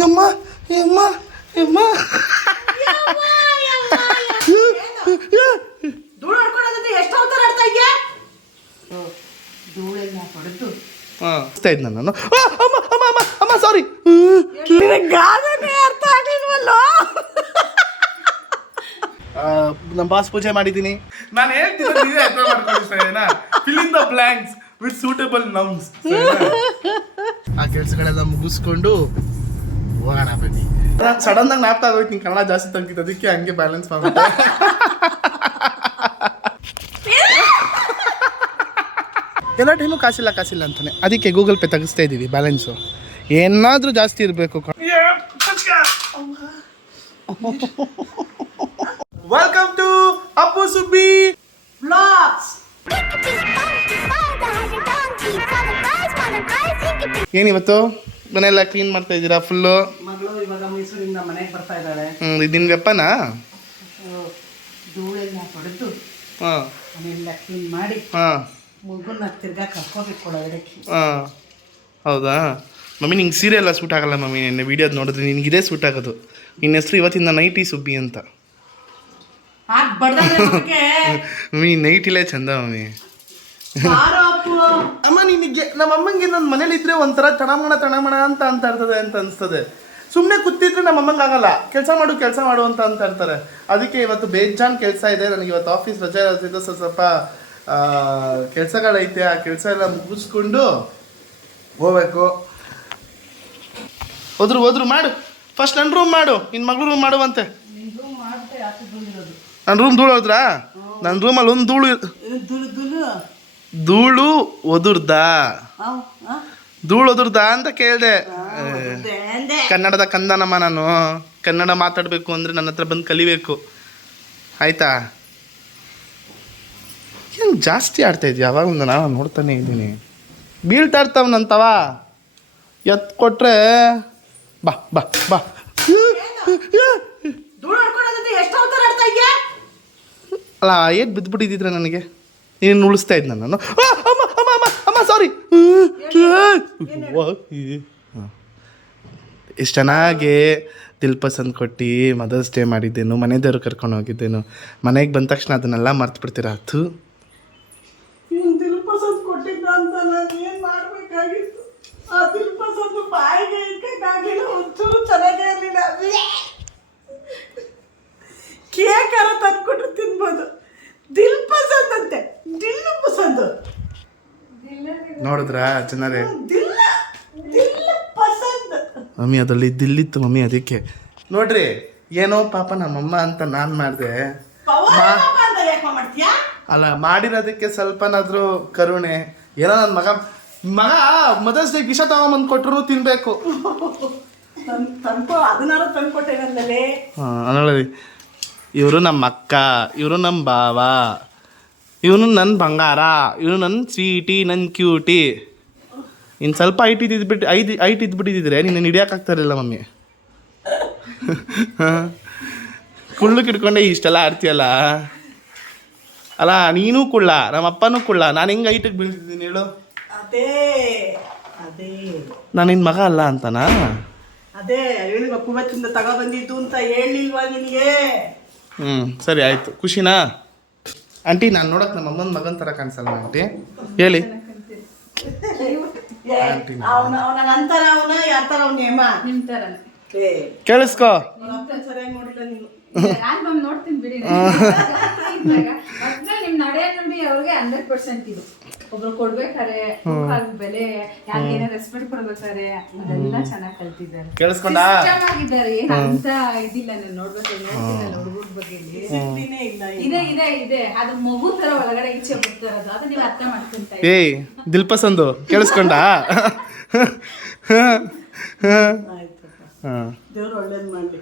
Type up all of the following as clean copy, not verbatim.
ಯಮ್ಮ ಯಮ್ಮ ಯಮ್ಮ ಧೂಳು ಹೊಡ್ಕೊಳ್ಳೋದಂತೆ ಎಷ್ಟು ಅವತಾರ ಆಡ್ತಾ ಇದೆಯಾ? ಧೂಳೆಲ್ಲ ಹೊಡೆದು ಇದ್ನ ನಾನು ಅಮ್ಮ ಅಮ್ಮ ಅಮ್ಮ ಅಮ್ಮ ಸಾರಿ ಗಾದನೆ ಅರ್ಥ ಆಗ್ಲಿಲ್ವಲ್ಲೋ. ನಮ್ಮ ಬಾಸ್ ಪೂಜೆ ಮಾಡಿದ್ದೀನಿ. ನಾನು ಹೇಳ್ತೀನಿ ಅರ್ಥ ಮಾಡ್ಕೊಳ್ಳಿ ಸರಿನಾ. Fill in the blanks with suitable nouns. ಆ ಕೆಲಸಗಳೆಲ್ಲ ಮುಗಿಸ್ಕೊಂಡು ಹೋಗೋಣ ಬನ್ನಿ. ಸಡನ್ ಆಗಿ ಜ್ಞಾಪಕ ಆಗೋಯ್ತು ನೀನು ಕನ್ನಡ ಜಾಸ್ತಿ ತಂಗಿದ್ದು, ಅದಕ್ಕೆ ಹಂಗೆ ಬ್ಯಾಲೆನ್ಸ್ ಮಾಡ್ಬಿಟ್ಟೆ. ಎಲ್ಲ ಟೈಮು ಕಾಸಿಲ್ಲ ಅಂತಾನೆ, ಅದಕ್ಕೆ ಗೂಗಲ್ ಪೇ ತೆಗಿಸ್ತಾ ಇದ್ದೀವಿ ಬ್ಯಾಲೆನ್ಸು. ಏನಾದರೂ ಜಾಸ್ತಿ ಇರಬೇಕು. Welcome to Appu Subbi blogs. ಏನಿವತ್ತು ಮನೆಯೆಲ್ಲ ಕ್ಲೀನ್ ಮಾಡ್ತಾ ಇದ್ದೀರಾ ಫುಲ್ಲು? ಮಗಳು ಇವಾಗ ಮೈಸೂರಿಂದ ಮನೆಗೆ ಬರ್ತಾ ಇದ್ದಾಳೆ. ನಿನ್ನ ವೆಪ್ಪನಾ? ಧೂಳೆಲ್ಲ ಹೊಡೆದು ಹಾಂ ಮನೆಯೆಲ್ಲ ಕ್ಲೀನ್ ಮಾಡಿ ಹಾಂ ಮಗುನ ತಿರ್ಗಾ ಕರ್ಕೋಬೇಕು ಒಳಗಡೆಗೆ. ಹಾಂ ಹೌದಾ ಮಮ್ಮಿ, ನಿಂಗೆ ಸೀರೆ ಎಲ್ಲ ಸೂಟ್ ಆಗಲ್ಲ ಮಮ್ಮಿ. ನಿನ್ನೆ ವೀಡಿಯೋದು ನೋಡಿದ್ರೆ ನಿನಗಿದೇ ಸೂಟ್ ಆಗೋದು. ನಿನ್ನ ಹೆಸರು ಇವತ್ತಿಂದ ನೈಟಿ ಸುಬ್ಬಿ ಅಂತ. ಮಮ್ಮಿ ನೈಟಿಲೇ ಚಂದ ಮಮ್ಮಿ. ಅಮ್ಮ ನಿನಗೆ ನಮ್ಮ ಅಮ್ಮಂಗೆ ನನ್ನ ಮನೇಲಿ ಇದ್ರೆ ಒಂಥರ ತಣಮಣ ಅಂತ ಇರ್ತದೆ ಅಂತ ಅನಿಸ್ತದೆ. ಸುಮ್ಮನೆ ಕೂತಿದ್ರೆ ನಮ್ಮ ಅಮ್ಮಂಗೆ ಆಗಲ್ಲ. ಕೆಲಸ ಮಾಡು ಅಂತ ಇರ್ತಾರೆ. ಅದಕ್ಕೆ ಇವತ್ತು ಬೇಜಾನ್ ಕೆಲಸ ಇದೆ ನನಗೆ. ಇವತ್ತು ಆಫೀಸ್ ರಜೆ ಇರೋದ್ರಿಂದ ಸ್ವಲ್ಪ ಕೆಲಸಗಳೈತೆ. ಆ ಕೆಲಸ ಎಲ್ಲ ಮುಗಿಸ್ಕೊಂಡು ಹೋಗ್ಬೇಕು. ಹೋದ್ರು ಮಾಡು. ಫಸ್ಟ್ ನನ್ನ ರೂಮ್ ಮಾಡು, ನಿನ್ನ ಮಗಳು ರೂಮ್ ಮಾಡುವಂತೆ. ನನ್ನ ರೂಮ್ ಧೂಳು ಹೋದ್ರಾ? ನನ್ನ ರೂಮಲ್ಲಿ ಒಂದು ಧೂಳು ಒದುರ್ದಾ ಅಂತ ಕೇಳಿದೆ. ಕನ್ನಡದ ಕಂದನಮ್ಮ ನಾನು. ಕನ್ನಡ ಮಾತಾಡಬೇಕು ಅಂದರೆ ನನ್ನ ಹತ್ರ ಬಂದು ಕಲಿಬೇಕು ಆಯಿತಾ? ಏನು ಜಾಸ್ತಿ ಆಡ್ತಾ ಇದ್ವಿ ಯಾವಾಗಲೂ. ನಾನು ನೋಡ್ತಾನೆ ಇದ್ದೀನಿ. ಬೀಳ್ತಾ ಇರ್ತಾವನಂತವ ಎತ್ತು ಕೊಟ್ರೆ ಬಾ ಬಾ ಬಾ. ಅಲ್ಲ ಏಟ್ ಬಿದ್ದುಬಿಟ್ಟಿದ್ರೆ ನನಗೆ. ನೀನು ಉಳಿಸ್ತಾ ಇದ್ದ ನಾನು. ಅಮ್ಮ ಅಮ್ಮ ಅಮ್ಮ ಅಮ್ಮ ಸಾರಿ. ಎಷ್ಟು ಚೆನ್ನಾಗಿ ದಿಲ್ ಪಸಂದ್ ಕೊಟ್ಟು ಮದರ್ಸ್ ಡೇ ಮಾಡಿದ್ದೇನು, ಮನೆ ದೇವ್ರು ಕರ್ಕೊಂಡು ಹೋಗಿದ್ದೇನು. ಮನೆಗೆ ಬಂದ ತಕ್ಷಣ ಅದನ್ನೆಲ್ಲ ಮರ್ತು ಬಿಡ್ತೀರಾ? ಅದು ದಿಲ್ ಪಸಂದ್ ಕೊಟ್ಟಿದ್ದ ಅಂತ ನಾನು ಏನು ಮಾಡಬೇಕಾಗಿತ್ತು? ಆ ದಿಲ್ ಪಸಂದ್ ಬಾಯಿಗೆ ಇಕ್ಕಾಗಿಲ್ಲ, ಒಂಚೂರು ಚೆನ್ನಾಗೇ ಇರಲಿಲ್ಲ. ಕೇಕಾರ ತಂದ್ಕೊಟ್ರು ತಿನ್ಬೋದು. ದಿಲ್ ಪಸಂದ್ ಅಂತೆ, ದಿಲ್ ಪಸಂದ್ ನೋಡಿದ್ರಾ ಚೆನ್ನಾರೇ? ದಿಲ್ ಪಸಂದ್ ಮಮ್ಮಿ ಅದರಲ್ಲಿ ದಿಲ್ಲಿತ್ತು ಮಮ್ಮಿ. ಅದಕ್ಕೆ ನೋಡ್ರಿ ಏನೋ ಪಾಪ ನಮ್ಮಮ್ಮ ಅಂತ ನಾನು ಮಾಡಿದೆ. ಅಲ್ಲ ಮಾಡಿರೋದಕ್ಕೆ ಸ್ವಲ್ಪನಾದ್ರೂ ಕರುಣೆ ಏನೋ. ನನ್ನ ಮಗ ಮದರ್ಸ್ ಡೇ ವಿಷ ತಗೊಂಬಂದು ಕೊಟ್ಟರು ತಿನ್ಬೇಕು. ನೋಡಿ, ಇವರು ನಮ್ಮ ಅಕ್ಕ, ಇವರು ನಮ್ಮ ಬಾವ, ಇವನು ನನ್ನ ಬಂಗಾರ, ಇವನು ನನ್ನ ಸ್ವೀಟಿ, ನನ್ನ ಕ್ಯೂಟಿ. ಇನ್ನು ಸ್ವಲ್ಪ ಐಟ್ ಇದ್ಬಿಟ್ಟಿದ್ರೆ ನೀನು ಹಿಡಿಯೋಕ್ಕಾಗ್ತಾರಿಲ್ಲ ಮಮ್ಮಿ. ಕುಳ್ಳಕ್ಕೆ ಹಿಡ್ಕೊಂಡೆ ಇಷ್ಟೆಲ್ಲ ಆಡ್ತೀಯಲ್ಲ. ಅಲ್ಲ ನೀನು ಕುಳ್ಳ, ನಮ್ಮ ಅಪ್ಪನೂ ಕುಳ್ಳ. ನಾನು ಹೆಂಗೆ ಐಟಿಗೆ ಬೀಳ್ತಿದ್ದೀನಿ ಹೇಳು? ನಾನು ನಿನ್ನ ಮಗ ಅಲ್ಲ ಅಂತನಾ? ಅದೇ ಹೇಳಿಲ್ವ, ಕುವತ್ತಿಂದ ತಗೊಬಂದಿದ್ದು ಅಂತ ಹೇಳಿಲ್ವಾ ನಿನಗೆ? ಸರಿ ಆಯಿತು. ಖುಷಿನಾ ಆಂಟಿ? ನಾನು ನೋಡೋಕೆ ನಮ್ಮ ಅಮ್ಮನ ಮಗನ ಥರ ಕಾಣಿಸಲ್ಲ ಆಂಟಿ? ಹೇಳಿ ಅಂತಾರ ಅವನ ಯಾರ ಥರ ಅವನ ಹೇಮ ನಿಮ್ಮ ಥರ ಕೇಳಿಸ್ಕೋ. ಸರಿಯಾಗಿ ನೋಡಿಲ್ಲ ನೀನು. ನೋಡ್ತೀನಿ ಬಿಡಿ. ನಿಮ್ ನಡೆ ನೋಡಿ ಅವ್ರಿಗೆ 100% ಇದು. ಒಬ್ರು ಕೊಡ್ಬೇಕಾರೆ ಬೆಲೆ, ಯಾರಿಗೇನ ರೆಸ್ಪೆಕ್ಟ್ ಕೊಡ್ಬೇಕಾರೆ ಅದೆಲ್ಲ ಚೆನ್ನಾಗಿ ಕಲ್ತಿದ್ದಾರೆ. ಕೇಳಿಸ್ಕೊಂಡಾ? ಚೆನ್ನಾಗಿದ್ದಾರೆ. ಅಂತ ಇದಿಲ್ಲ. ನಾನು ನೋಡ್ಬೇಕು ಹುಡುಗರ ಬಗ್ಗೆ ಇದೆ. ಅದು ಮಗು ತರ ಒಳಗಡೆ ಈಚೆ ಬಿಡ್ತಾರದು. ಅದು ನೀವು ಅರ್ಥ ಮಾಡ್ಕೊಂತ. ಏಯ್ ದಿಲ್ ಪಸಂದು ಕೇಳಿಸ್ಕೊಂಡಾ? ದೇವ್ರು ಒಳ್ಳೇದ್ ಮಾಡ್ಲಿ.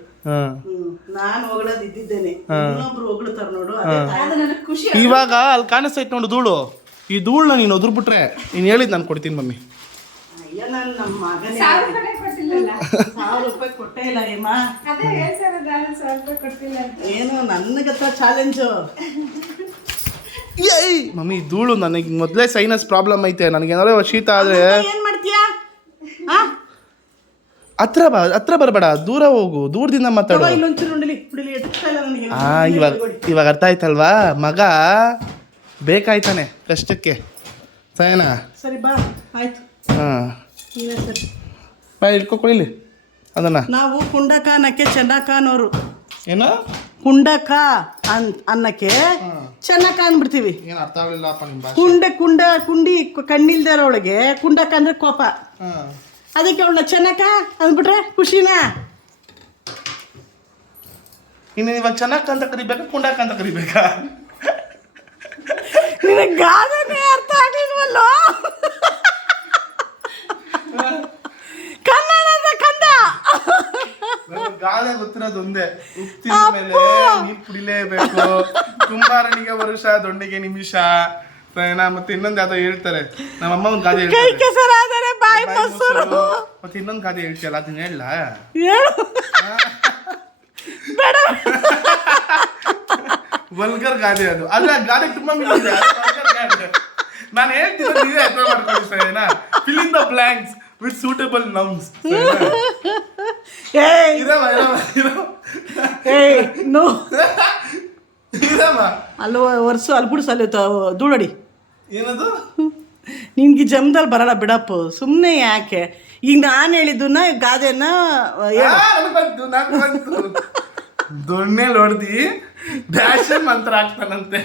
ನಾನು ಹೊಗಳದ್ ಇದ್ದಿದ್ದೇನೆ, ಇನ್ನೊಬ್ರು ಹೊಗಳ್ತಾರ ನೋಡು. ನನಗೆ ಖುಷಿ. ಇವಾಗ ಅಲ್ಲಿ ಕಾಣಿಸ್ತೈತೆ ನೋಡು ಧೂಳು. ಈ ಧೂಳನ್ನ ನೀನು ಒದ್ರುಬಿಟ್ರೆ ನೀನು ಹೇಳಿದ್ ನಾನು ಕೊಡ್ತೀನಿ ಮಮ್ಮಿ. ಅಯ್ಯ ನಾನು ನಮ್ಮ ಮಗನೇ 1,000 ರೂಪಾಯಿ ಕೊಟ್ಟೇ ಇಲ್ಲ ಹೇಮ. ಅದೇ 1,000 ರೂಪಾಯಿ ಕೊಡ್ತಿಲ್ಲ ಏನು ನನ್ನಗತ್ತ ಚಾಲೆಂಜು. ಏಯ್ ಮಮ್ಮಿ ಧೂಳು ನನಗೆ ಮೊದಲೇ ಸೈನಸ್ ಪ್ರಾಬ್ಲಮ್ ಐತೆ. ನನಗೇನಾದ್ರು ಶೀತ ಆದರೆ ಏನು ಮಾಡ್ತೀಯಾ? ಹತ್ರ ಬರಬೇಡ, ದೂರ ಹೋಗು, ದೂರದಿಂದ ಮಾತಾಡು. ಇಲ್ಲೊಂಚೂರು ಹುಡಿಲಿ ಎದುರ್ತಾ ಇಲ್ಲ ನನಗೆ. ಇವಾಗ ಅರ್ಥ ಆಯ್ತಲ್ವಾ? ಮಗ ಬೇಕಾಯ್ತಾನೆ ಕಷ್ಟಕ್ಕೆ, ಸರಿನಾ? ಸರಿ ಬಾ, ಆಯ್ತು. ಹಾಂ ಸರಿ ಬಾ, ಇಟ್ಕೊಳಿಲಿ ಅದನ್ನ. ನಾವು ಕುಂಡಕ ಅನ್ನಕ್ಕೆ ಚೆನ್ನಕ ಅನ್ನೋರು. ಏನು ಕುಂಡಕ ಅನ್ನಕ್ಕೆ ಚೆನ್ನಕ ಅಂದ್ಬಿಡ್ತೀವಿ. ಏನು ಅರ್ಥ ಆಗಲಿಲ್ಲಪ್ಪ ನಿಮ್ಮ ಕುಂಡಿ ಕಣ್ಣಿಲ್ದರೊಳಗೆ ಕುಂಡಕ ಅಂದ್ರೆ ಕೋಪ. ಅದಕ್ಕೆ ಅವಳನ್ನ ಚೆನ್ನಕ ಅಂದ್ಬಿಟ್ರೆ ಖುಷಿನಾ? ಇನ್ನು ಇವಾಗ ಚೆನ್ನಕ ಅಂತ ಕರಿಬೇಕಾ ಕುಂಡಕ ಅಂತ ಕರಿಬೇಕಾ? ನಿನಗೆ ಗಾದೆನೇ ಅರ್ಥ ಆಗ್ಲಿಲ್ವಲ್ಲೋ? ಕನ್ನಡದ ಕಂದ. ಗಾದೆ ಗೊತ್ತಿರೋದು ಒಂದೇ, ಉಪ್ಪಿನ ಮೇಲೆ ನೀರು ಕುಡಿಲೇಬೇಕು, ಕುಂಬಾರನಿಗೆ ವರುಷ ದೊಣ್ಣೆಗೆ ನಿಮಿಷ, ಮತ್ತೆ ಇನ್ನೊಂದು ಯಾವ್ದೋ ಹೇಳ್ತಾರೆ. ನಮ್ಮಮ್ಮ ಒಂದು ಗಾದೆ ಹೇಳ್ತಾರೆ, ಬಾಯಿ ಮೊಸರು. ಮತ್ತೆ ಇನ್ನೊಂದು ಗಾದೆ ಹೇಳ್ತೀಯಲ್ಲ, ಅದನ್ನ ಹೇಳ. ವಲ್ಗರ್ ಗಾದೆ ಅದು. ಅಲ್ಲ, ಗಾದೆ ತುಂಬಾ ಮೀನಿದೆ. ನಾನು ಹೇಳ್ತೀನಿ, ನೀವೇ ಅರ್ಥ ಮಾಡ್ಕೊಳ್ಳಿ ಸರಿನಾ? Fill in the blanks with suitable nouns. ಅಲ್ಲೋ ವರ್ಷ ಅಲ್ಬಿಡ್ಸ ಅಲ್ಲಿ ಧೂಳಡಿ. ಏನದು? ನಿನ್ಗೆ ಜಮ್ದಲ್ಲಿ ಬರಲ್ಲ ಬಿಡಪ್ಪ, ಸುಮ್ಮನೆ ಯಾಕೆ? ಈಗ ನಾನು ಹೇಳಿದ್ದನ್ನ ಗಾದೆನ ದೊಣ್ಣೆಲ್ ಹೊಡ್ದಿ ಡ್ಯಾಶನ್ ಮಂತ್ರ ಆಗ್ತಾನಂತೆ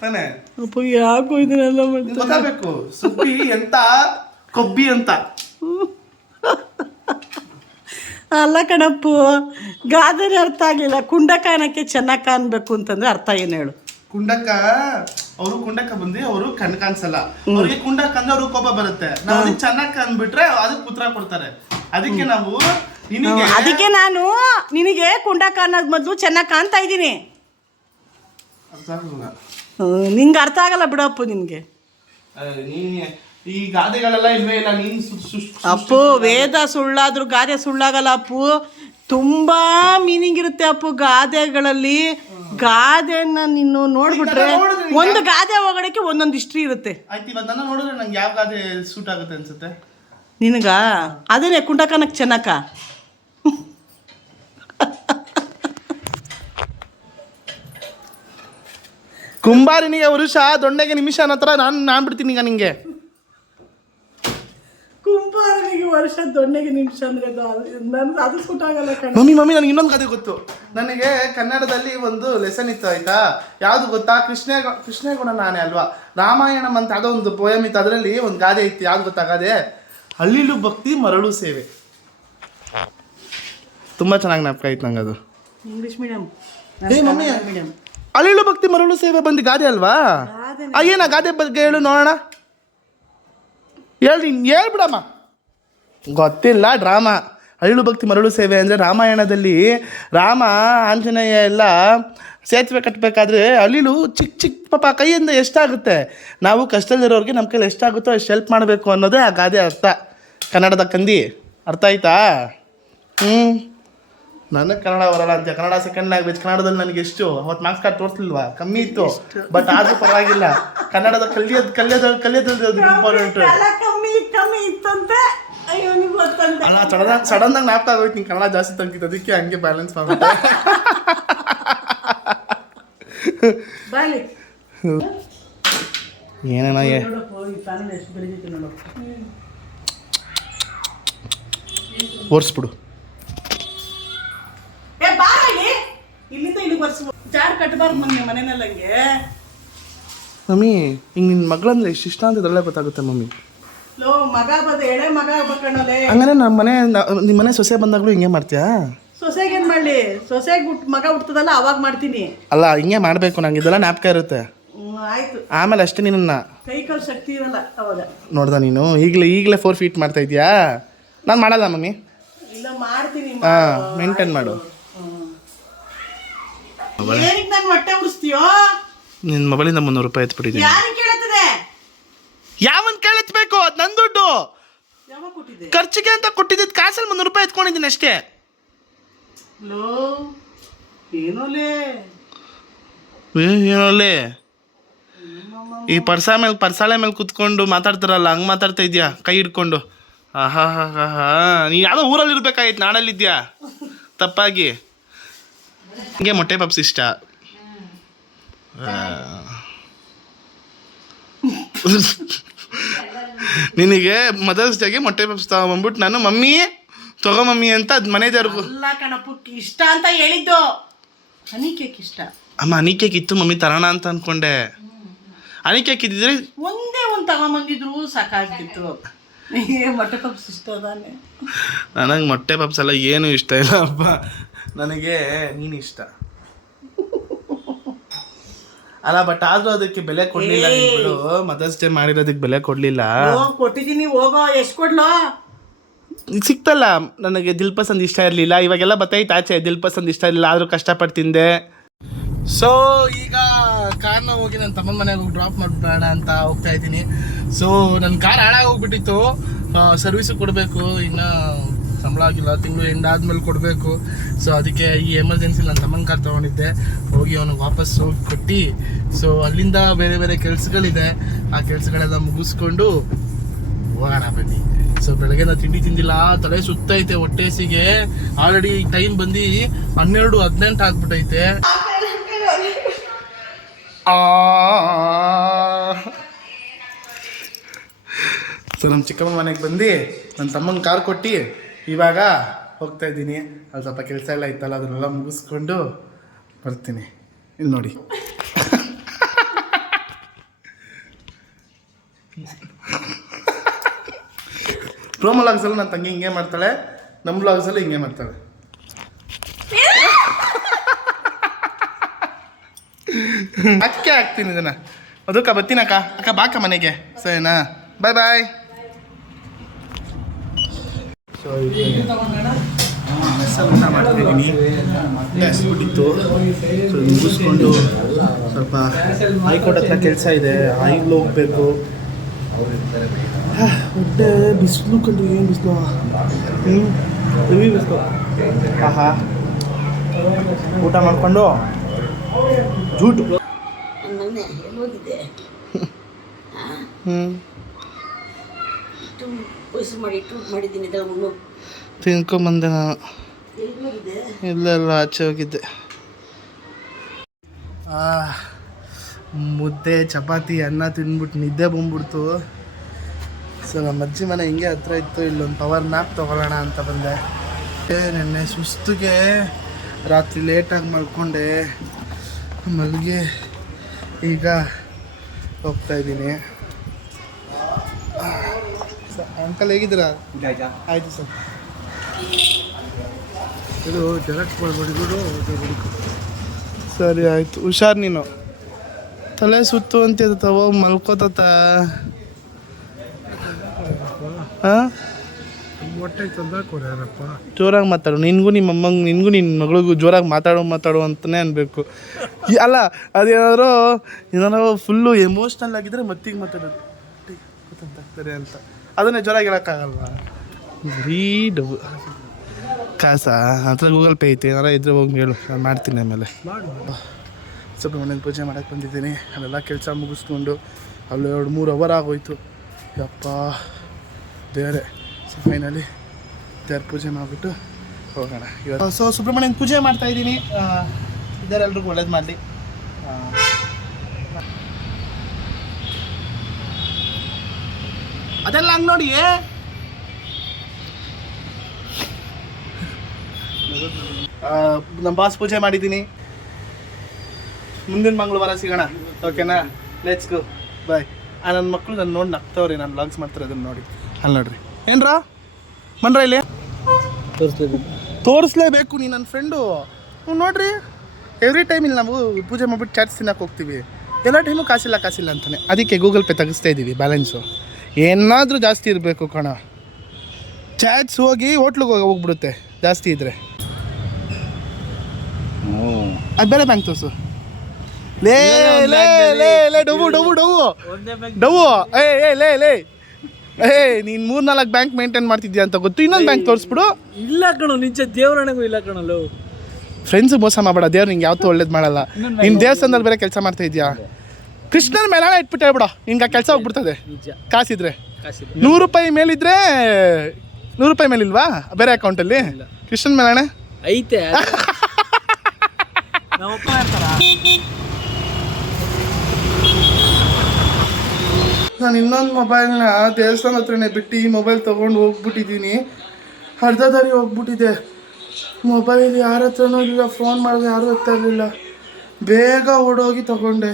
ತಾನೆ. ಅಪ್ಪ ಯಾಕೋ ಇದನ್ನೆಲ್ಲ ಗೊತ್ತಾಗಬೇಕು, ಸುಬ್ಬಿ ಎಂತ ಕೊಬ್ಬಿ ಅಂತ. ಅಲ್ಲ ಕಣಪ್ಪು, ಗಾದೆನೇ ಅರ್ಥ ಆಗಲಿಲ್ಲ. ಕುಂಡಕ ಅನ್ನಕ್ಕೆ ಚೆನ್ನಕ ಅನ್ಬೇಕು ಅಂತಂದ್ರೆ ಅರ್ಥ ಏನು ಹೇಳು? ಕುಂಡಕ, ಅವರು ಕುಂಡಕ ಬಂದು ಅವರು ಕಣ್ ಕಾಣಿಸಲ್ಲ, ಅವ್ರಿಗೆ ಕುಂಡಕ ಅಂದ್ರೆ ಅವ್ರಿಗೆ ಕೋಪ ಬರುತ್ತೆ. ನಾವು ಅದಕ್ಕೆ ಚೆನ್ನಕ ಅಂದ್ಬಿಟ್ರೆ ಅದಕ್ಕೆ ಉತ್ತರ ಕೊಡ್ತಾರೆ. ಅದಕ್ಕೆ ನಾವು ಅದಕ್ಕೆ ನಾನು ನಿನಗೆ ಕುಂಡಕ ಅನ್ನೋದ್ ಮೊದಲು ಚೆನ್ನಕ ಅಂತ ಇದ್ದೀನಿ. ನಿಂಗೆ ಅರ್ಥ ಆಗಲ್ಲ ಬಿಡಪ್ಪು. ನಿನ್ಗೆ ಈ ಗಾದೆಗಳೆಲ್ಲ ಇಲ್ವೇ ಇಲ್ಲ. ನೀನ್ ಅಪ್ಪು, ವೇದ ಸುಳ್ಳಾದ್ರೂ ಗಾದೆ ಸುಳ್ಳಾಗಲ್ಲ ಅಪ್ಪು. ತುಂಬಾ ಮೀನಿಂಗ್ ಇರುತ್ತೆ ಅಪ್ಪು ಗಾದೆಗಳಲ್ಲಿ. ಗಾದೆನ ನೀನು ನೋಡ್ಬಿಟ್ರೆ ಒಂದು ಗಾದೆ ಒಳಗಡೆ ಒಂದೊಂದು ಹಿಸ್ಟ್ರಿ ಇರುತ್ತೆ. ಆಯ್ತು, ಇವಾಗ ನನ್ನ ನೋಡಿದ್ರೆ ನಂಗೆ ಯಾವ ಗಾದೆ ಸೂಟ್ ಆಗುತ್ತೆ ಅನ್ಸುತ್ತೆ ನಿನಗ? ಅದನ್ನೇ ಕುಂಡಕನಕ್ಕೆ ಚೆನ್ನಕ. ಕುಂಬಾರಿನಿಗೆ ವರುಷ ದೊಣ್ಣೆಗೆ ನಿಮಿಷ ಅನ್ನತ್ರ ನಾನು ಬಿಡ್ತೀನಿ ಈಗ ನಿಂಗೆ. ಕುಂಬಾರನಿಗೆ ವರ್ಷ ದೊಣ್ಣೆಗೆ ನಿಮಿಷ ಅಂದ್ರೆ ನನ್ಗೆ ಅದು ಸೂಟ್ ಆಗಲ್ಲ ಕಣ. ಮಮ್ಮಿ ನನಗೆ ಇನ್ನೊಂದು ಗಾದೆ ಗೊತ್ತು. ನನಗೆ ಕನ್ನಡದಲ್ಲಿ ಒಂದು ಲೆಸನ್ ಇತ್ತು ಆಯ್ತಾ? ಯಾವುದು ಗೊತ್ತಾ? ಕೃಷ್ಣೇಗೌಡ ನಾನೇ ಅಲ್ವಾ, ರಾಮಾಯಣಂ ಅಂತ ಯಾವುದೋ ಒಂದು ಪೋಯಮ್ ಇತ್ತು. ಅದರಲ್ಲಿ ಒಂದು ಗಾದೆ ಇತ್ತು. ಯಾವ್ದು ಗೊತ್ತಾ ಗಾದೆ? ಹಳ್ಳಿಲು ಭಕ್ತಿ ಮರಳು ಸೇವೆ. ತುಂಬಾ ಚೆನ್ನಾಗಿ ಜ್ಞಾಪಕ ಆಯ್ತು ನಂಗೆ ಅದು. English medium. ಮಮ್ಮಿ, ಹಳ್ಳಿಲು ಭಕ್ತಿ ಮರಳು ಸೇವೆ ಬಂದು ಗಾದೆ ಅಲ್ವಾ? ಏನ ಗಾದೆ ಬಗ್ಗೆ ಹೇಳು ನೋಡೋಣ. ಹೇಳ್ಬಿಡಮ್ಮ. ಗೊತ್ತಿಲ್ಲ, ಡ್ರಾಮಾ. ಹಳ್ಳಿಲು ಭಕ್ತಿ ಮರಳು ಸೇವೆ ಅಂದರೆ ರಾಮಾಯಣದಲ್ಲಿ ರಾಮ ಆಂಜನೇಯ ಎಲ್ಲ ಸೇತುವೆ ಕಟ್ಟಬೇಕಾದ್ರೆ ಹಳ್ಳಿಲು ಚಿಕ್ಕ ಪಾಪ ಕೈಯಿಂದ ಎಷ್ಟಾಗುತ್ತೆ, ನಾವು ಕಷ್ಟದಲ್ಲಿರೋರಿಗೆ ನಮ್ಮ ಕೈಲಿ ಎಷ್ಟಾಗುತ್ತೋ ಅಷ್ಟು ಹೆಲ್ಪ್ ಮಾಡಬೇಕು ಅನ್ನೋದೇ ಆ ಗಾದೆ ಅರ್ಥ. ಕನ್ನಡದ ಕಂದಿ ಅರ್ಥ ಆಯ್ತಾ? ನನಗೆ ಕನ್ನಡ ಬರಲ್ಲ ಅಂತ. Kannada second language. ಕನ್ನಡದಲ್ಲಿ ನನಗೆ ಎಷ್ಟು ಅವತ್ತು ಮಾರ್ಕ್ಸ್ ಕಾರ್ಡ್ ತೋರಿಸ್ಲಿಲ್ವಾ? ಕಮ್ಮಿ ಇತ್ತು, ಬಟ್ ಆದರೂ ಪರವಾಗಿಲ್ಲ. ಕನ್ನಡದ ಕಲಿಯೋದು ಇಂಪಾರ್ಟೆಂಟ್. ಅಲ್ಲ, ಸಡನ್ ಆಗಿ ಜ್ಞಾಪಕ ಆಗೋಯ್ತು ನಿಂಗೆ ಕನ್ನಡ ಜಾಸ್ತಿ ತಂಗಿತ್ತು, ಅದಕ್ಕೆ ಹಂಗೆ ಬ್ಯಾಲೆನ್ಸ್ ಮಾಡ್ಬಿಟ್ಟೆ. ಏನೇನ ಓಡಿಸ್ಬಿಡು. ಇಲ್ಲಿಂದ ಇಲ್ಲಿ ಜಾಡ್ ಕಟ್ಟಬಾರ್ದು ಮನೆಯಲ್ಲಂಗೆ. ಮಮ್ಮಿ, ಹಿಂಗೆ ನಿನ್ನ ಮಗಳಂದ್ರೆ ಎಷ್ಟು ಇಷ್ಟ ಅಂತ ಇದರಲ್ಲೇ ಗೊತ್ತಾಗುತ್ತೆ ಮಮ್ಮಿ. ಮಗ ಎಳೆ ಮಗ ಆಗ್ಬೇಕಣ್ಣಲೆ. ಹಂಗಾರೆ ನಿಮ್ಮ ಮನೆ ಸೊಸೆ ಬಂದಾಗಲೂ ಹಿಂಗೆ ಮಾಡ್ತೀಯಾ? ಸೊಸೆಗೆ ಏನು ಮಾಡಲಿ? ಸೊಸೆಗೆ ಮಗ ಹುಡ್ತದಲ್ಲ ಅವಾಗ ಮಾಡ್ತೀನಿ. ಅಲ್ಲ, ಹಿಂಗೆ ಮಾಡಬೇಕು, ನಂಗೆ ಇದೆಲ್ಲ ಜ್ಞಾಪಕ ಇರುತ್ತೆ. ಆಯ್ತು, ಆಮೇಲೆ ಅಷ್ಟೇ. ನಿನ್ನ ಕೈ ಕಾಲು ಶಕ್ತಿ ಇರಲ್ಲ ಅವಾಗ. ನೋಡ್ದ ನೀನು ಈಗಲೇ 4 feet ಮಾಡ್ತಾ ಇದೀಯಾ? ನಾನು ಮಾಡಲ್ಲ ಮಮ್ಮಿ. ಇಲ್ಲ, ಮಾಡ್ತೀನಿ. ಮೇಂಟೈನ್ ಮಾಡು. ಏನಕ್ಕೆ ನಾನು ಹೊಟ್ಟೆ ಉಡಿಸ್ತೀಯೋ? ನಿನ್ನ ಮೊಬೈಲಿಂದ 300 ರೂಪಾಯಿ ಎತ್ಬಿಟ್ಟಿದ್ದೀನಿ. ಯಾರಿಗೆ ಕೇಳುತ್ತದೆ? ಯಾವನ್ ಕೇಳತ್ಬೇಕು? ಅದು ನನ್ನ ದುಡ್ಡು. ಯಾವಾಗ ಕೊಟ್ಟಿದ್ದೆ? ಖರ್ಚಿಗೆ ಅಂತ ಕೊಟ್ಟಿದ್ದ ಕಾಸಲ್ಲಿ 300 ರೂಪಾಯಿ ಎತ್ಕೊಂಡಿದ್ದೀನಿ ಅಷ್ಟೇ. ಏನೋಲೆ ಈ ಪರ್ಸಾಳೆ ಮೇಲೆ ಕೂತ್ಕೊಂಡು ಮಾತಾಡ್ತಾರಲ್ಲ, ಹಂಗೆ ಮಾತಾಡ್ತಾ ಇದೆಯಾ ಕೈ ಹಿಡ್ಕೊಂಡು? ಆಹಾ ಹಾ ಹಾ ಹಾ, ನೀ ಯಾವುದೋ ಊರಲ್ಲಿ ಇರ್ಬೇಕಾಯ್ತು, ನಾಡಲ್ಲಿದ್ಯಾ ತಪ್ಪಾಗಿ. ಹಿಂಗೆ ಮೊಟ್ಟೆ ಪಪ್ಸ್ ಇಷ್ಟ. ನಿನಗೆ ಮದರ್ಸ್ ಡೇಗೆ ಮೊಟ್ಟೆ ಪಪ್ಸ್ ತಗೊಂಬಂದ್ಬಿಟ್ಟು ನಾನು ಮಮ್ಮಿ ತಗೋ ಮಮ್ಮಿ ಅಂತ ಅದು ಮನೆದೇವ್ರಿಗೂ. ಅಲ್ಲ ಕಣಪ್ಪ, ಇಷ್ಟ ಅಂತ ಹೇಳಿದ್ದು. ಹನಿ ಕೇಕ್ ಇಷ್ಟ. ಅಮ್ಮ ಹನಿ ಕೇಕ್ ಇತ್ತು ಮಮ್ಮಿ ತರೋಣ ಅಂತ ಅನ್ಕೊಂಡೆ. ಹನಿ ಕೇಕ್ ಇದ್ದಿದ್ರೆ ಒಂದೇ ಒಂದು ತಗೊಂಬಂದಿದ್ರು ಸಾಕಾಗ್ತಿತ್ತು. ಮೊಟ್ಟೆ ಪಪ್ಸ್ ಇಷ್ಟ ತಾನೆ. ನನಗೆ ಮೊಟ್ಟೆ ಪಪ್ಸ್ ಎಲ್ಲ ಏನು ಇಷ್ಟ ಇಲ್ಲ ಅಪ್ಪ, ನನಗೆ ನೀನು ಇಷ್ಟ ಅಲ್ಲ. ಬಟ್ ಆದ್ರೂ ಅದಕ್ಕೆ ಬೆಲೆ ಕೊಡ್ಲಿಲ್ಲ ಬಿಡು. ಮದರ್ಸ್ ಡೇ ಮಾಡಿರೋದಕ್ಕೆ ಬೆಲೆ ಕೊಡ್ಲಿಲ್ಲ. ಕೊಟ್ಟಿದ್ದೀನಿ, ಹೋಗೋ. ಎಷ್ಟು ಕೊಡ್ಲೋ? ಸಿಕ್ತಲ್ಲ. ನನಗೆ ದಿಲ್ ಪಸಂದ್ ಇಷ್ಟ ಇರಲಿಲ್ಲ, ಇವಾಗೆಲ್ಲ ಬತ್ತೈತೆ ಆಚೆ. ದಿಲ್ ಪಸಂದ್ ಇಷ್ಟ ಇರಲಿಲ್ಲ, ಆದರೂ ಕಷ್ಟಪಟ್ಟು ತಿಂದೆ. ಸೊ ಈಗ ಕಾರ್ನ ಹೋಗಿ ನನ್ನ ತಮ್ಮನ ಮನೆಗೆ ಹೋಗಿ ಡ್ರಾಪ್ ಮಾಡಿಬಿಡೋಣ ಅಂತ ಹೋಗ್ತಾ ಇದ್ದೀನಿ. ಸೊ ನನ್ನ ಕಾರ್ ಹಾಳಾಗಿ ಹೋಗ್ಬಿಟ್ಟಿತ್ತು, ಸರ್ವಿಸಿಗೆ ಕೊಡಬೇಕು. ಇನ್ನು ಸಂಬಳ ಆಗಿಲ್ಲ, ತಿಂಗಳು ಎಂಡ್ ಆದ್ಮೇಲೆ ಕೊಡಬೇಕು. ಸೊ ಅದಕ್ಕೆ ಈ ಎಮರ್ಜೆನ್ಸಿ ನನ್ನ ತಮ್ಮನ ಕಾರ್ ತೊಗೊಂಡಿದ್ದೆ, ಹೋಗಿ ಅವನಿಗೆ ವಾಪಸ್ ಹೋಗಿ ಕೊಟ್ಟು. ಸೊ ಅಲ್ಲಿಂದ ಬೇರೆ ಬೇರೆ ಕೆಲಸಗಳಿದೆ, ಆ ಕೆಲಸಗಳೆಲ್ಲ ಮುಗಿಸ್ಕೊಂಡು ಹೋಗೋಣ ಬನ್ನಿ. ಸೊ ಬೆಳಗ್ಗೆ ನಾನು ತಿಂಡಿ ತಿಂದಿಲ್ಲ, ತಲೆ ಸುತ್ತೈತೆ, ಹೊಟ್ಟೆಸಿಗೆ. ಆಲ್ರೆಡಿ ಟೈಮ್ ಬಂದು 12:18 ಆಗ್ಬಿಟ್ಟೈತೆ. ಸೊ ನಮ್ಮ ಚಿಕ್ಕಮ್ಮ ಮನೆಗೆ ಬಂದು ನನ್ನ ತಮ್ಮನ ಕಾರ್ ಕೊಟ್ಟು ಇವಾಗ ಹೋಗ್ತಾ ಇದ್ದೀನಿ. ಅಲ್ಲಿ ಸ್ವಲ್ಪ ಕೆಲಸ ಎಲ್ಲ ಇತ್ತಲ್ಲ, ಅದನ್ನೆಲ್ಲ ಮುಗಿಸ್ಕೊಂಡು ಬರ್ತೀನಿ. ಇಲ್ಲಿ ನೋಡಿ, ಪ್ರೋಮೋ ಲಾಗ್ಸಲ್ಲಿ ನನ್ನ ತಂಗಿ ಹಿಂಗೆ ಮಾಡ್ತಾಳೆ, ನಮ್ಮ ಲಾಗ್ಸಲ್ಲಿ ಹಿಂಗೆ ಮಾಡ್ತಾಳೆ. ಅಕ್ಕೆ ಹಾಕ್ತೀನಿ ಇದನ್ನ. ಅದಕ್ಕ ಬರ್ತೀನಕ್ಕ. ಅಕ್ಕ ಬಾಕ ಮನೆಗೆ, ಸರಿನಾ? ಬಾಯ್ ಬಾಯ್. ಸೊ ಮೆಸ್ಸಲ್ಲಿ ಮಾಡ್ತಿದ್ದೀನಿ, ಹಸ್ಬಿಟ್ಟಿತ್ತು. ಸೊ ಮುಗಿಸ್ಕೊಂಡು ಸ್ವಲ್ಪ ಹೈಕೋರ್ಟ್ ಹತ್ರ ಕೆಲಸ ಇದೆ, ಐಗ್ಲು ಹೋಗ್ಬೇಕು. ಹೊಟ್ಟೆ ಬಿಸಿಲು ಕಂಡು ಏನು ಬಿಸಿಲು, ಹೆವಿ ಬಿಸಿಲು. ಆಹಾ, ಊಟ ಮಾಡಿಕೊಂಡು ಜೂಟು. ತಿನ್ಕೊಂಬಂದೆ ನಾನು. ಇಲ್ಲ ಆಚೆ ಹೋಗಿದ್ದೆ. ಮುದ್ದೆ ಚಪಾತಿ ಅನ್ನ ತಿಂದ್ಬಿಟ್ಟು ನಿದ್ದೆ ಬಂದ್ಬಿಡ್ತು. ಸೊ ನಮ್ಮ ಅಜ್ಜಿ ಮನೆ ಹಿಂಗೆ ಹತ್ರ ಇತ್ತು, ಇಲ್ಲೊಂದು ಪವರ್ ನ್ಯಾಪ್ ತೊಗೊಳ್ಳೋಣ ಅಂತ ಬಂದೆ. ನೆನ್ನೆ ಸುಸ್ತಿಗೆ ರಾತ್ರಿ ಲೇಟಾಗಿ ಮಲ್ಕೊಂಡೆ, ಮಲ್ಗೆ ಈಗ ಹೋಗ್ತಾ ಇದ್ದೀನಿ. ಅಂಕಲ್ ಹೇಗಿದ್ದೀರಾ? ಆಯಿತು ಸರ್. ಇದು ಜೆರಾಕ್ಸ್ ಮಾಡ್ಬಿಟ್ಟು ಸರಿ ಆಯಿತು. ಹುಷಾರು ನೀನು. ತಲೆ ಸುತ್ತು ಅಂತಿರ್ತಾವ, ಮಲ್ಕೋತ. ಹಾಂ, ಹೊಟ್ಟೆ ತಂದಾಕೊಡ್ಯಾರಪ್ಪ. ಜೋರಾಗಿ ಮಾತಾಡು. ನಿನಗೂ ನಿಮ್ಮ ಅಮ್ಮಂಗೆ, ನಿನಗೂ ನಿನ್ನ ಮಗಳಿಗೂ ಜೋರಾಗಿ ಮಾತಾಡು ಅಂತಲೇ ಅನ್ಬೇಕು. ಅಲ್ಲ, ಅದೇನಾದ್ರು ಫುಲ್ಲು ಎಮೋಷ್ನಲ್ ಆಗಿದ್ರೆ ಮತ್ತಿಗೆ ಮಾತಾಡೋದು ಗೊತ್ತಾಗ್ತಾರೆ ಅಂತ. ಅದನ್ನೇ ಜೋರಾಗಿ ಹೇಳೋಕ್ಕಾಗಲ್ವ? ಬರೀ ಡಬ್ಬು ಕಾಸ ಹತ್ರ ಗೂಗಲ್ ಪೇ ಐತೆ, ಏನಾರ ಇದ್ರೆ ಹೋಗಿ ಹೇಳು, ನಾನು ಮಾಡ್ತೀನಿ. ಆಮೇಲೆ ಸ್ವಲ್ಪ ಮನೇಲಿ ಪೂಜೆ ಮಾಡೋಕ್ಕೆ ಬಂದಿದ್ದೀನಿ. ಅಲ್ಲೆಲ್ಲ ಕೆಲಸ ಮುಗಿಸ್ಕೊಂಡು ಅಲ್ಲಿ 2-3 ಅವರ್ ಆಗೋಯ್ತು. ಯಪ್ಪ ದೇವರೇ. ಸೊ ಫೈನಲಿ ದೇವ್ರ ಪೂಜೆ ಮಾಡಿಬಿಟ್ಟು ಹೋಗೋಣ ಇವತ್ತು. ಸೊ ಸುಬ್ರಹ್ಮಣ್ಯನ ಪೂಜೆ ಮಾಡ್ತಾಯಿದ್ದೀನಿ. ಇದರೆಲ್ರಿಗೂ ಒಳ್ಳೇದು ಮಾಡಲಿ. ಅದೆಲ್ಲ ಹಂಗೆ ನೋಡಿ. ನಮ್ಮ ಬಾಸ್ ಪೂಜೆ ಮಾಡಿದ್ದೀನಿ. ಮುಂದಿನ ಮಂಗಳವಾರ ಸಿಗೋಣ, ಓಕೆನಾ? ಲೆಟ್ಸ್ ಗೋ, ಬಾಯ್. ನನ್ನ ಮಕ್ಕಳು ನಾನು ನೋಡಿ ನಗ್ತವ್ರಿ, ನಾನು ವ್ಲಾಗ್ಸ್ ಮಾಡ್ತಾರೆ, ಅದನ್ನು ನೋಡಿ. ಅಲ್ಲಿ ನೋಡ್ರಿ. ಏನ್ರ ಬನ್ರ ಇಲ್ಲಿ ತೋರಿಸ್ಲೇಬೇಕು. ನೀ ನನ್ನ ಫ್ರೆಂಡು ನೋಡ್ರಿ. ಎವ್ರಿ ಟೈಮ್ ಇಲ್ಲಿ ನಾವು ಪೂಜೆ ಮಾಡ್ಬಿಟ್ಟು ಚಾಟ್ಸ್ ತಿನ್ನಕ್ಕೆ ಹೋಗ್ತೀವಿ. ಎಲ್ಲ ಟೈಮು ಕಾಸಿಲ್ಲ ಅಂತಾನೆ. ಅದಕ್ಕೆ ಗೂಗಲ್ ಪೇ ತೆಗಿಸ್ತಾ ಇದ್ದೀವಿ ಬ್ಯಾಲೆನ್ಸು. ಏನಾದರೂ ಜಾಸ್ತಿ ಇರಬೇಕು ಕಣ. ಚಾಟ್ಸ್ ಹೋಗಿ ಹೋಟ್ಲಿಗೆ ಹೋಗ್ಬಿಡುತ್ತೆ ಜಾಸ್ತಿ ಇದ್ದರೆ. ಅದು ಬೇರೆ ಬ್ಯಾಂಕ್ ತೋರಿಸು. ಲೇ ಲೇ ಲೇ ಲೇ ಡವು ಡವು ಡವು ಡವು. ನೀನು 3-4 ಬ್ಯಾಂಕ್ ಮೇಂಟೈನ್ ಮಾಡ್ತಿದ್ಯಾ ಅಂತ ಗೊತ್ತು. ಇನ್ನೊಂದು ಬ್ಯಾಂಕ್ ತೋರಿಸ್ಬಿಡು. ಇಲ್ಲ ಕಣೋ, ನಿಜ ದೇವ್ರಣೆಗೂ ಇಲ್ಲ ಕಣಲು. ಫ್ರೆಂಡ್ಸ್ ಮೋಸ ಮಾಡಬೇಡ, ದೇವ್ರು ನಿಂಗೆ ಯಾವತ್ತೂ ಒಳ್ಳೇದು ಮಾಡಲ್ಲ. ನಿನ್ನ ದೇವಸ್ಥಾನದಲ್ಲಿ ಬೇರೆ ಕೆಲಸ ಮಾಡ್ತಾ ಇದೆಯಾ? ಕೃಷ್ಣನ ಮೇಲೆ ಇಟ್ಬಿಟ್ಟು ಹೇಳ್ಬಿಡ, ನಿನ್ಗೆ ಆ ಕೆಲಸ ಹೋಗ್ಬಿಡ್ತದೆ ಕಾಸಿದ್ರೆ. ಕಾಸಿಲ್ಲ. 100 ರೂಪಾಯಿ ಮೇಲಿದ್ರೆ 100 ರೂಪಾಯಿ ಮೇಲಿಲ್ವಾ ಬೇರೆ ಅಕೌಂಟಲ್ಲಿ? ಕೃಷ್ಣನ್ ಮೇಲೆ ಅಣ್ಣ ಐತೆ ನಮ್ಮಪ್ಪ ಇರ್ತಾರ. ನಾನು ಇನ್ನೊಂದು ಮೊಬೈಲ್ನ ದೇವಸ್ಥಾನ ಹತ್ರನೇ ಬಿಟ್ಟು ಈ ಮೊಬೈಲ್ ತೊಗೊಂಡು ಹೋಗ್ಬಿಟ್ಟಿದ್ದೀನಿ. ಅರ್ಧ ದಾರಿ ಹೋಗ್ಬಿಟ್ಟಿದೆ. ಮೊಬೈಲ್ ಯಾರ ಹತ್ರನೂ ಇಲ್ಲ, ಫೋನ್ ಮಾಡಿದ್ರೆ ಯಾರೂ ಎತ್ತಾ ಇರಲಿಲ್ಲ. ಬೇಗ ಓಡೋಗಿ ತಗೊಂಡೆ.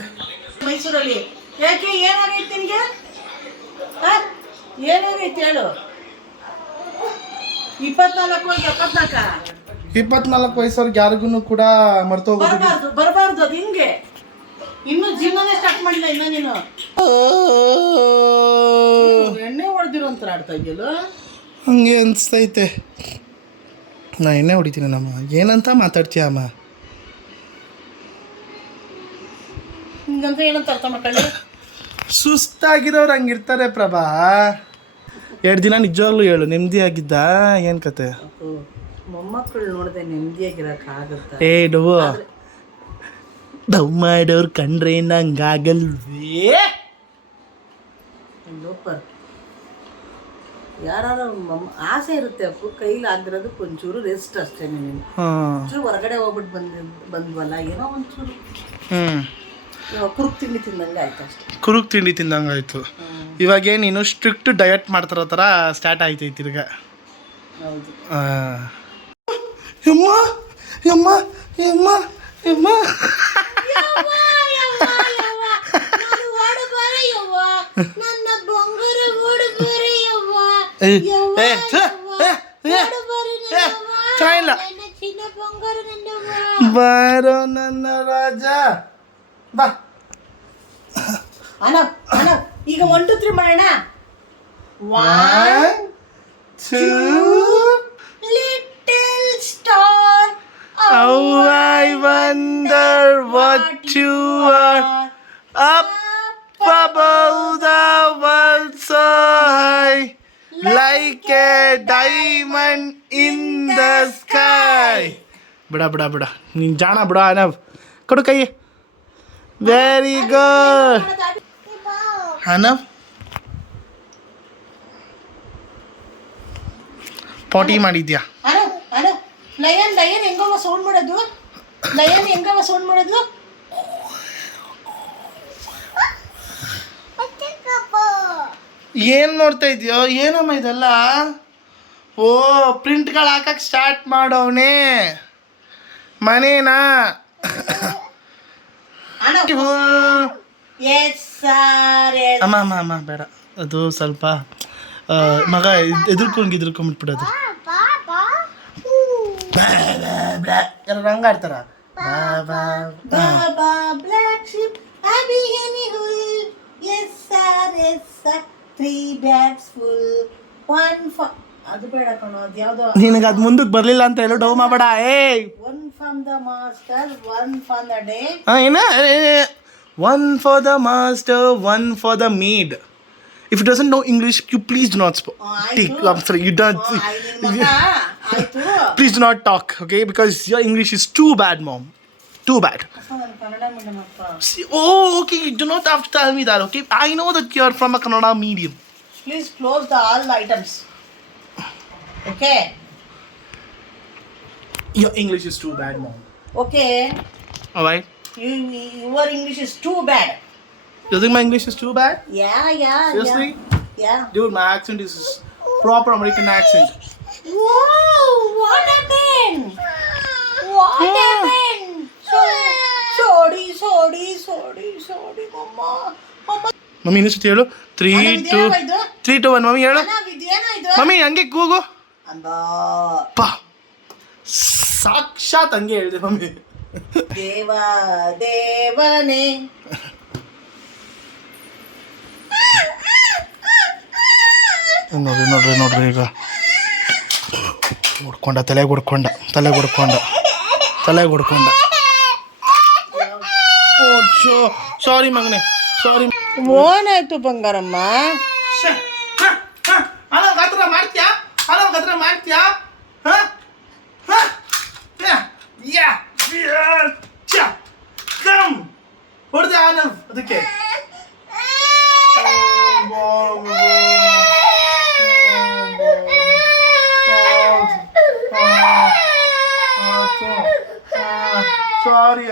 ಮೈಸೂರಲ್ಲಿ ಯಾಕೆ ಏನಾಗೈತೆ ನಿನಗೆ? ಏನಾಗೈತೆ ಹೇಳು. 24 ವಯಸ್ಸವ್ರಿಗೆ ಯಾರಿಗೂ ಕೂಡ ಮರ್ತೋಗ್ಬಿಟ್ಟು ಬರಬಾರ್ದು ಅದು ಹಿಂಗೆ. ಇನ್ನು ಜೀವನನೇ ಸ್ಟಾರ್ಟ್ ಮಾಡಿಲ್ಲ ಇನ್ನ ನೀನು. ಎಣ್ಣೆ ಹೊಡೆದಿರೋ ಒಂಥರ ಆಡ್ತಾ ಇದೆಯಲ್ಲ. ಹಂಗೆ ಅನಿಸ್ತೈತೆ. ನಾ ಎಣ್ಣೆ ಹೊಡಿತೀನಿ ನಮ್ಮ. ಏನಂತ ಮಾತಾಡ್ತೀಯ ಅಮ್ಮ? ಹಿಂಗಂತ ಏನಂತ ಅರ್ಥ ಮಾಡ್ಕೊಳ್ಳಿ. ಸುಸ್ತಾಗಿರೋರು ಹಂಗಿರ್ತಾರೆ ಪ್ರಭಾ. 2 ದಿನ ನಿಜವಾಗ್ಲೂ ಹೇಳು, ನೆಮ್ಮದಿಯಾಗಿದ್ದ? ಏನು ಕತೆ? ಮೊಮ್ಮಕ್ಕಳು ನೋಡಿದೆ ನೆಮ್ಮದಿಯಾಗಿರೋಕ್ಕಾಗತ್ತ? ಡವ್ ಮಾಡೋರು ಕಂಡ್ರೆ ನಂಗಾಗಲ್ವೇ? ಲೋಪರ್ ಯಾರು ಆಸೆ ಇರುತ್ತೆ ಅಪ್ಪು, ಕೈಲಿ ಆಗಿರೋದಕ್ಕೆ ಒಂಚೂರು ರೆಸ್ಟ್ ಅಷ್ಟೇ. ನೀನು ಒಂಚೂರು ಹೊರಗಡೆ ಹೋಗ್ಬಿಟ್ಟು ಬಂದ್ವಲ್ಲ, ಏನೋ ಒಂಚೂರು ಕುರುಕ್ ತಿಂಡಿ ತಿಂದಂಗೆ ಆಯ್ತು ಅಷ್ಟೇ. ಕುರುಕ್ ತಿಂಡಿ ತಿಂದಂಗೆ ಆಯಿತು. ಇವಾಗ ನೀನು ಸ್ಟ್ರಿಕ್ಟ್ ಡಯಟ್ ಮಾಡ್ತಾರೋ ಥರ ಸ್ಟಾರ್ಟ್ ಆಯ್ತೈತಿ ತಿರ್ಗ. ಹೌದು. ಯಮ್ಮ ಯಮ್ಮ ಯಮ್ಮ ಯಮ್ಮ ಬಾರೋ ನನ್ನ ರಾಜ ಬಾ. ಈಗ 1 2 3 ಮಾಡೋಣ. 1 2 Little star, oh I wonder what you are up above the world so high like a diamond in the sky. ಬಿಡ ನೀನು ಜಾಣ ಬಿಡ. ಅನವ್ ಕೊಡು ಕೈ. Very good Anav. ಪಾಟಿ ಮಾಡಿದ್ಯಾ? ಲಯನ್ ಹೆಂಗವ ಸೌಂಡ್ ಮಾಡೋದು? ಲಯನ್ ಹೆಂಗವ ಸೌಂಡ್ ಮಾಡೋದು? ಏನು ನೋಡ್ತಾ ಇದೆಯೋ? ಏನಮ್ಮ ಇದೆಲ್ಲ? ಓ, ಪ್ರಿಂಟ್ಗಳು ಹಾಕಕ್ಕೆ ಸ್ಟಾರ್ಟ್ ಮಾಡವನೇ ಮನೇನಾ? ಅಮ್ಮ ಬೇಡ, ಅದು ಸ್ವಲ್ಪ ಮಗ ಎದುರ್ಕೊಂಡ್ಬಿಟ್ಬಿಡೋದು. ಯಾರು ಹಂಗ ಆಡ್ತಾರ? ಅದು ಬೇಡ ಕಣೋ, ಅದು ಯಾವ್ದೋ ನಿನಗೆ ಅದು ಮುಂದಕ್ಕೆ ಬರಲಿಲ್ಲ ಅಂತ ಹೇಳು. ಡೌ ಮಾಡಬೇಡ. One from the master, one from the day. ಏನ? 1 for the master, 1 for the maid. If you doesn't know English, you please do not speak. I'm sorry, you don't. Please do not talk, okay? Because your English is too bad, mom. Too bad. See, okay, you do not have to tell me that, okay? I know that you are from a Kannada medium. Please close all the items. Okay? Your English is too bad, mom. Okay. Alright? Your English is too bad. You think my English is too bad? Yeah. Seriously? Yeah. Dude, my accent is proper American accent. Whoa! What happened? What happened? Sorry, Mama. Mummy ಇನ್ನೊಂದು ಹೇಳು. 3 2 1 mummy ಹೇಳು. Mummy ಹಂಗೆ ಕೂಗು. ಪಾ ಸಾಕ್ಷಾತ್ ಹಂಗೆ ಹೇಳಿದೆ mummy. ದೇವನೇ ನೋಡ್ರಿ ಈಗ ತಲೆಗೆ ಹೊಡ್ಕೊಂಡ. ಸಾರಿ ಮಗನೆ, ಸಾರಿ. ಓನಾಯ್ತು ಬಂಗಾರಮ್ಮ. ಗತ್ರ ಮಾಡ್ತೀಯಾ? ಹೊಡೆದೆ ಅದಕ್ಕೆ. ಸಾರಿ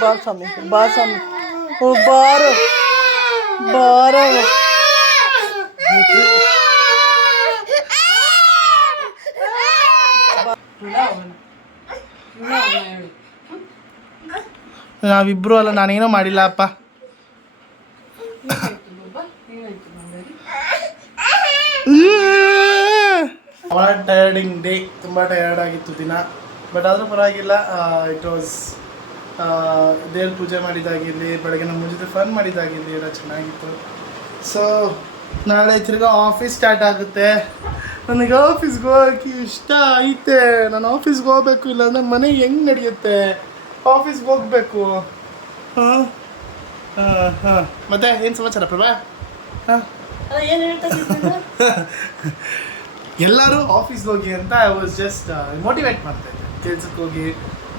ಬಾ ಸ್ವಾಮಿ ಬಾ ಸ್ವಾಮಿ ಓ ಬಾರೋ ಬಾರೋ ನಾವಿಬ್ರು ಅಲ್ಲ, ನಾನೇನೋ ಮಾಡಿಲ್ಲ ಅಪ್ಪ. ಟಯರ್ಡಿಂಗ್ ಡೇ, ತುಂಬ ಟಯರ್ಡ್ ಆಗಿತ್ತು ದಿನ. ಬಟ್ ಆದರೂ ಪರವಾಗಿಲ್ಲ. ಇಟ್ ವಾಸ್ ದೇವ್ರ ಪೂಜೆ ಮಾಡಿದಾಗಿರಲಿ, ಬೆಳಗ್ಗೆ ನಮ್ಮ ಮುಂಚೆ ಫನ್ ಮಾಡಿದಾಗಿರಲಿ, ಎಲ್ಲ ಚೆನ್ನಾಗಿತ್ತು. ಸೊ ನಾಳೆ ತಿರ್ಗಾ ಆಫೀಸ್ ಸ್ಟಾರ್ಟ್ ಆಗುತ್ತೆ. ನನಗೆ ಆಫೀಸ್ಗೆ ಹೋಗೋಕ್ಕೆ ಇಷ್ಟ ಐತೆ. ನಾನು ಆಫೀಸ್ಗೆ ಹೋಗ್ಬೇಕು, ಇಲ್ಲ ಅಂದರೆ ಮನೆ ಹೆಂಗೆ ನಡೆಯುತ್ತೆ? ಆಫೀಸ್ಗೆ ಹೋಗ್ಬೇಕು. ಹಾಂ ಹಾಂ ಹಾಂ. ಮತ್ತೆ ಏನು ಸಮಾಚಾರ ಪ್ರಭಾ? ಹಾಂ, ಏನು ಹೇಳ್ತಾ ಎಲ್ಲರೂ ಆಫೀಸ್ಗೆ ಹೋಗಿ ಅಂತ ಐ ವಾಸ್ ಜಸ್ಟ್ ಮೋಟಿವೇಟ್ ಮಾಡ್ತಾ ಇದ್ದೆ. ಕೆಲ್ಸಕ್ಕೆ ಹೋಗಿ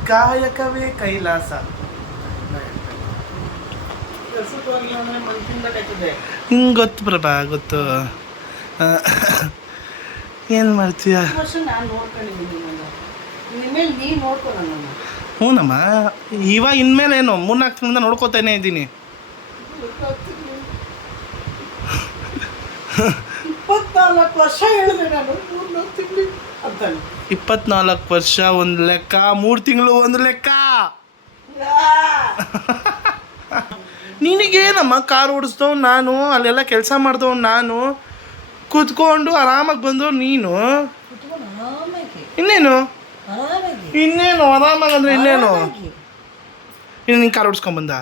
ಕಾಯಕವೇ ಕೈಲಾಸ. ಕೆಲ್ಸಕ್ಕೆ ಹೋಗಿಲ್ಲ ಅಂದರೆ ಮನ್ಸಿಂದ ಗೊತ್ತು ಪ್ರಭಾ, ಗೊತ್ತು. ಏನು ಮಾಡ್ತೀಯ? ನಾನು ನೋಡ್ಕೊಂಡಿದ್ದೀನಿ ನಿಮ್ಮೇಲೆ ನೀನು ನೋಡ್ಕೊ ನನ್ನನ್ನು. ಹ್ಞೂನಮ್ಮ, ಇವಾಗ ಇನ್ಮೇಲೇನು 3-4 ತಿಂಗಳಿಂದ ನೋಡ್ಕೋತಾನೆ ಇದ್ದೀನಿ. 24 ವರ್ಷ ಹೇಳಿದೆ ನಾನು 3 ತಿಂಗಳು ಅಂತಾನೆ. 24 ವರ್ಷ ಒಂದು ಲೆಕ್ಕ, 3 ತಿಂಗಳು ಒಂದು ಲೆಕ್ಕ. ನಿನಗೇನಮ್ಮ, ಕಾರ್ ಓಡಿಸ್ದವ್ ನಾನು, ಅಲ್ಲೆಲ್ಲ ಕೆಲಸ ಮಾಡ್ದವ್ ನಾನು, ಕೂತ್ಕೊಂಡು ಆರಾಮಾಗಿ ಬಂದು ನೀನು. ಇನ್ನೇನು ಆರಾಮಾಗಿ ಅಂದ್ರೆ ಇನ್ನೇನು? ಇನ್ನು ನೀನು ಕಾರ್ ಓಡಿಸ್ಕೊಂಬಂದ?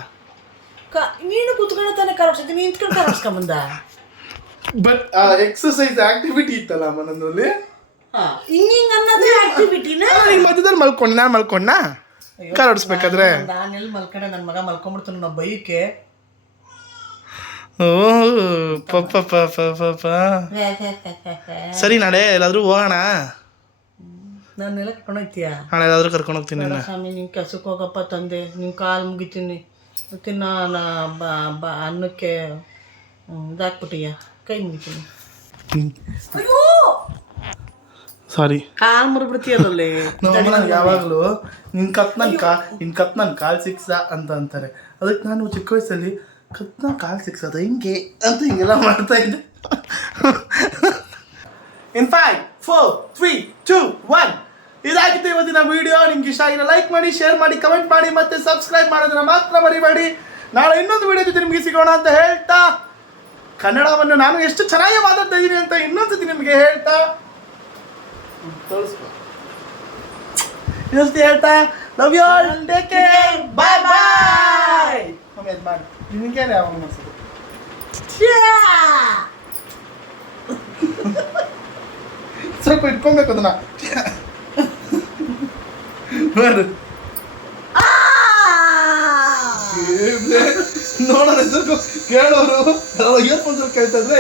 ನೀನು ಕೂತ್ಕೊಂಡು ತಾನೇ ಕಾರ್ ಓಡಿಸ್ತೀನಿ, ನೀನು ನಿಂತ್ಕೊಂಡು ಕಾರ್ ಓಡಿಸ್ಕೊಂಬಂದ. ಬಟ್ ಎಕ್ಸಸೈಸ್ ಆಕ್ಟಿವಿಟಿ ಇತ್ತಲ್ಲ ನನ್ನಲ್ಲಿ. ಹಿಂಗಿಂಗ್ ಅನ್ನೋದೇ ಆಕ್ಟಿವಿಟಿನ. ಮಧ್ಯದಲ್ಲಿ ನಾನು ಮಲ್ಕೊಂಡ ಕಾರ್ ಓಡಿಸ್ಬೇಕಾದ್ರೆ. ನಾನೆಲ್ಲಿ ಮಲ್ಕೊಂಡೆ, ನನ್ನ ಮಗ ಮಲ್ಕೊಂಡ್ಬಿಡ್ತಾನೆ ನಾವು ಬೈಕೆ. ಓ ಪಾಪ. ಸರಿ, ನಾಳೆ ಎಲ್ಲಾದ್ರೂ ಹೋಗೋಣ. ನಾನೆಲ್ಲ ಕರ್ಕೊಂಡೋಗ್ತೀಯ? ನಾಳೆ ಎಲ್ಲಾದ್ರೂ ಕರ್ಕೊಂಡು ಹೋಗ್ತೀನಿ. ಸ್ವಾಮಿ ನಿನ್ನ ಕೆಲ್ಸಕ್ಕೆ ಹೋಗಪ್ಪ ತಂದೆ, ನಿನ್ನ ಕಾಲು ಮುಗಿತೀನಿ. ಮತ್ತೆ ನಾನು ಅನ್ನಕ್ಕೆ ಇದಾಕ್ಬಿಟ್ಟಿಯ, ಕೈ ಮುಗಿತೀನಿ. ಅಯ್ಯೋ ಸಾರಿ, ಕಾಲು ಮುರಿಬಿಡ್ತೀಯಲ್ಲೇ. ನಾನು ಯಾವಾಗಲೂ ನಿನ್ನ ಕತ್ ನನ್ನ ಕಾಲು ಸಿಕ್ಸ ಅಂತ ಅಂತಾರೆ. ಅದಕ್ಕೆ ನಾನು ಚಿಕ್ಕ ವಯಸ್ಸಲ್ಲಿ ಕತ್ನ ಕಾಲು ಸಿಕ್ಸೋದು ಹಿಂಗೆ ಅಂತ ಹಿಂಗೆಲ್ಲ ಮಾಡ್ತಾ ಇದ್ದೆ. ಇನ್ 5, 4, 3, 2, 1 ಇದಾಗಿತ್ತು ಇವತ್ತಿನ ವಿಡಿಯೋ. ನಿಮ್ಗೆ ಇಷ್ಟ ಆಗಿರೋ ಲೈಕ್ ಮಾಡಿ, ಶೇರ್ ಮಾಡಿ, ಕಮೆಂಟ್ ಮಾಡಿ, ಮತ್ತೆ ಸಬ್ಸ್ಕ್ರೈಬ್ ಮಾಡೋದನ್ನ ಮಾತ್ರ ಮರಿಬೇಡಿ. ನಾಳೆ ಇನ್ನೊಂದು ವಿಡಿಯೋ ಜೊತೆ ನಿಮಗೆ ಸಿಗೋಣ ಅಂತ ಹೇಳ್ತಾ, ಕನ್ನಡವನ್ನು ನಾನು ಎಷ್ಟು ಚೆನ್ನಾಗಿ ಮಾತಾಡ್ತಾ ಇದ್ದೀನಿ ಅಂತ ಇನ್ನೊಂದ್ಸತಿ ನಿಮಗೆ ಹೇಳ್ತಾ ಇನ್ನೊಂದ್ಸತಿ ಹೇಳ್ತಾ love you all, take care, bye bye. Mummy ಅದು ಮಾಡಿ ನಿನಗೆ ಯಾವಾಗ ಮಾಡ್ಸೋದು? ಸ್ವಲ್ಪ ಇಟ್ಕೊಬೇಕು ಅದನ್ನ. ನೋಡೋಣ, ಕೇಳೋರು ಇಯರ್ಫೋನ್ಸ್ ಕೇಳ್ತಾ ಇದ್ರೆ